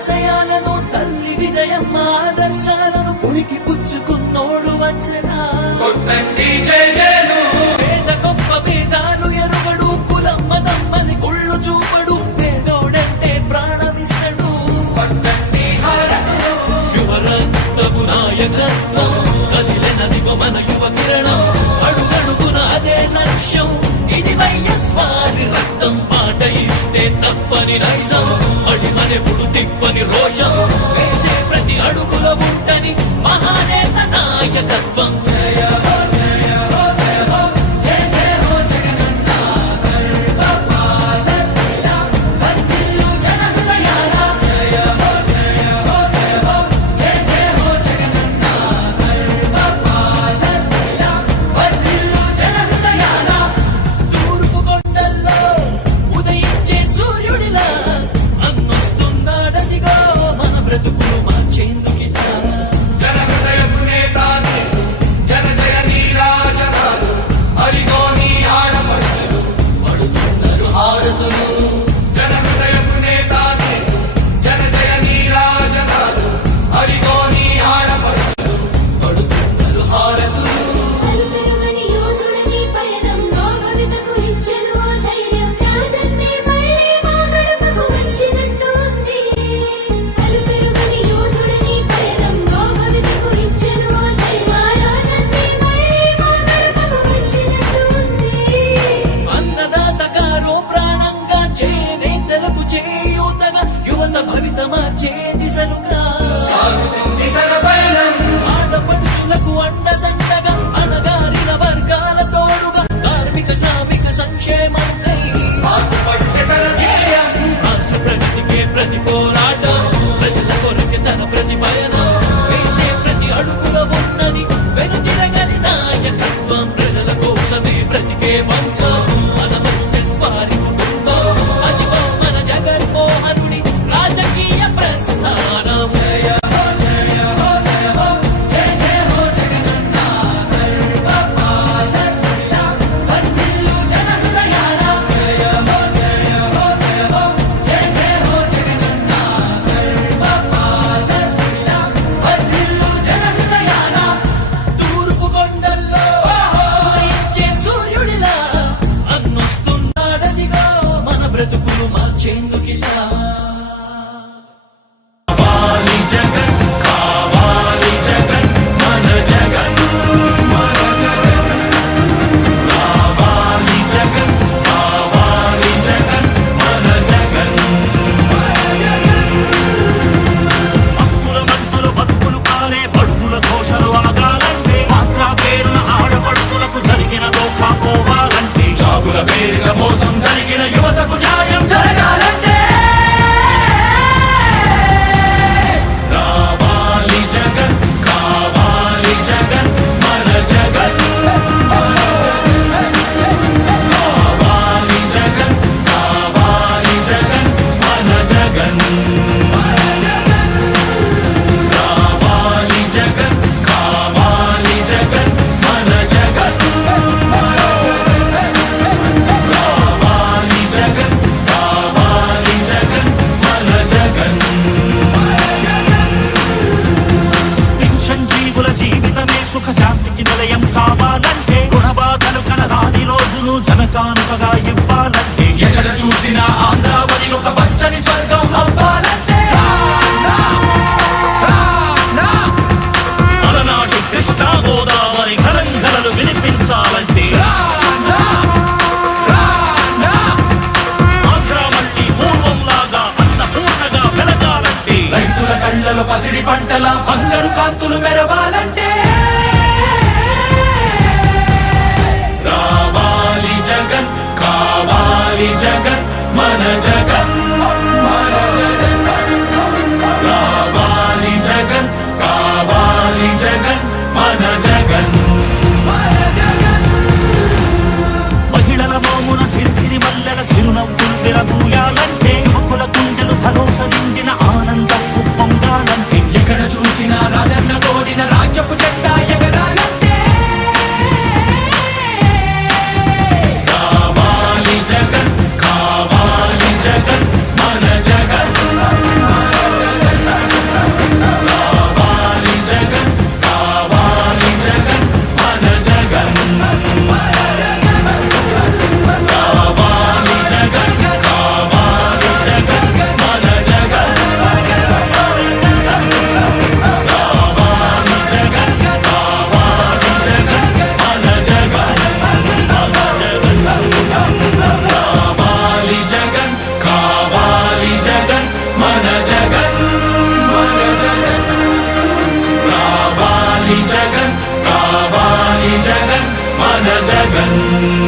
ఆశయాలను తల్లి విజయమ్మ ఆదర్శాలను ఉనికి పుచ్చుకున్నోడు వచ్చనా పేద గొప్ప భేదాలు ఎరుగడు కులం మతం అని కుళ్ళు చూపడు పేదోడంటే ప్రాణమిస్తడు యువరక్తము నాయకత్వం కదిలినదిగో మన యువ కిరణం అడుగడుగున అదే లక్ష్యం ఇది వైఎస్వారి రక్తం పాట ఇస్తే తప్పని నైజం అడిమనెప్పుడు తిప్పని రోషం వేసే ప్రతి అడుగుల ఉంటని మహానేత నాయకత్వం జయ హో జయ హో జయ హో జయ జయ హో జగనన్న సర్వపాలకుడా వర్ధిల్లు జన హృదయాల జయ హో జయ హో జయ హో జయ జయ హో జగనన్న సర్వపాలకుడా వర్ధిల్లు జన హృదయాల తూర్పు కొండల్లో ఉదయించే సూర్యుడిలా అన్నొస్తున్నాడదిగో మన బ్రతుకులు మార్చేందుకిలా జన హృదయపు నేత జన జయ నీరాజనాలు అరిగో నీ ఆడపడుచులు పడుతున్నారు హారతులు జన హృదయపు నేత జన జయ నీరాజనాలు అరిగో నీ ఆడపడుచులు పడుతున్నారు హారతులు అలుపెరుగని యోధుడని పయనంలో భవితకు ఇచ్చెను ధైర్యం రాజన్నే మళ్ళీ మా గడపకు వచ్చినట్టు ఉంది అలుపెరుగని యోధుడని పయనంలో భవితకు ఇచ్చెను ధైర్యం రాజన్నే మళ్ళీ మా గడపకు వచ్చినట్టు ఉంది అన్నదాత గారో ప్రాణంగా చేనేతలకు చేయూతగా యువత భవిత మార్చే దిశలుగా సాగుతుంది తన పయనం ఆడపడుచులకు అండదండగా అణగారిన వర్గాల తోడుగా కార్మిక శ్రామిక సంక్షేమంకై పాటుపడితే తన ధ్యేయం రాష్ట్ర ప్రగతికే ప్రతి పోరాటం ప్రజల కొరకే తన ప్రతి పయనం వేసే ప్రతి అడుగుల ఉన్నది వెనుతిరగని నాయకత్వం ప్రజల కోసమే బ్రతికే వంశం మన వైఎస్వారి కుటుంబం అదిగో మన జగన్మోహనుడి రాజకీయ ప్రస్థానం జయ హో జయ హో జయ హో జయ జయ హో జగనన్న సర్వపాలకుడా వర్ధిల్లు జన హృదయాల జయ హో జయ హో జయ హో జయ జయ హో జగనన్న సర్వపాలకుడా వర్ధిల్లు జన హృదయాల తూర్పు కొండల్లో ఉదయించే సూర్యుడిలా అన్నొస్తున్నాడదిగో మన బ్రతుకులు మార్చేందుకిలా కావాలి జగన్ కావాలి జగన్ మన జగన్ మన జగన్ కావాలి జగన్ కావాలి జగన్ మన జగన్ హక్కుల మంతులు బతుకులు కాలే బడుగుల ఘోషలు ఆగాలంటే మాత్రా పేరున ఆడపడుచులకు జరిగిన దోఖా పోవాలంటే జాబుల పేరిన మోసం జరిగిన యువతకు న్యాయం జరగాలంటే రావాలి జగన్ కావాలి జగన్ మన జగన్ కావాలి జగన్ కావాలి జగన్ మన జగన్ రావాలి జగన్ కావాలి జగన్ మన జగన్ కావాలి జగన్ కావాలి జగన్ మన జగన్ పింఛన్ జీవుల జీవితమే సుఖ శాంతికి నిలయం కావాలంటే గుణబాధలు కనరాని రోజులు జనకానుకగా ఇవ్వాలంటే ఎక్కడ చూసినా ఆంధ్రావని ఒక పచ్చని స్వర్గం అవ్వాలంటే అలనాటి కృష్ణా గోదావరి కలంకలలు వినిపించాలంటే ఆంధ్ర మళ్ళీ పూర్వంలాగా అన్నపూర్ణగా వెలగాలంటే రైతుల కళ్ళలో పసిడి పంటల బంగారు కాంతులు మెరవాలంటే రావాలి జగన్ కావాలి జగన్ మన జగన్ మన జగన్ రావాలి జగన్ కావాలి జగన్ మన జగన్ మహిళల మోమున సిరిసిరి మల్లెల చిరునవ్వులు విరబూయాలంటే యువకుల గుండెలు భరోసా నిండిన ఆనందం పొంగాలంటే ఎక్కడ చూసినా రాజన్న కోరిన రాజ్యపు కావాలి జగన్ మన జగన్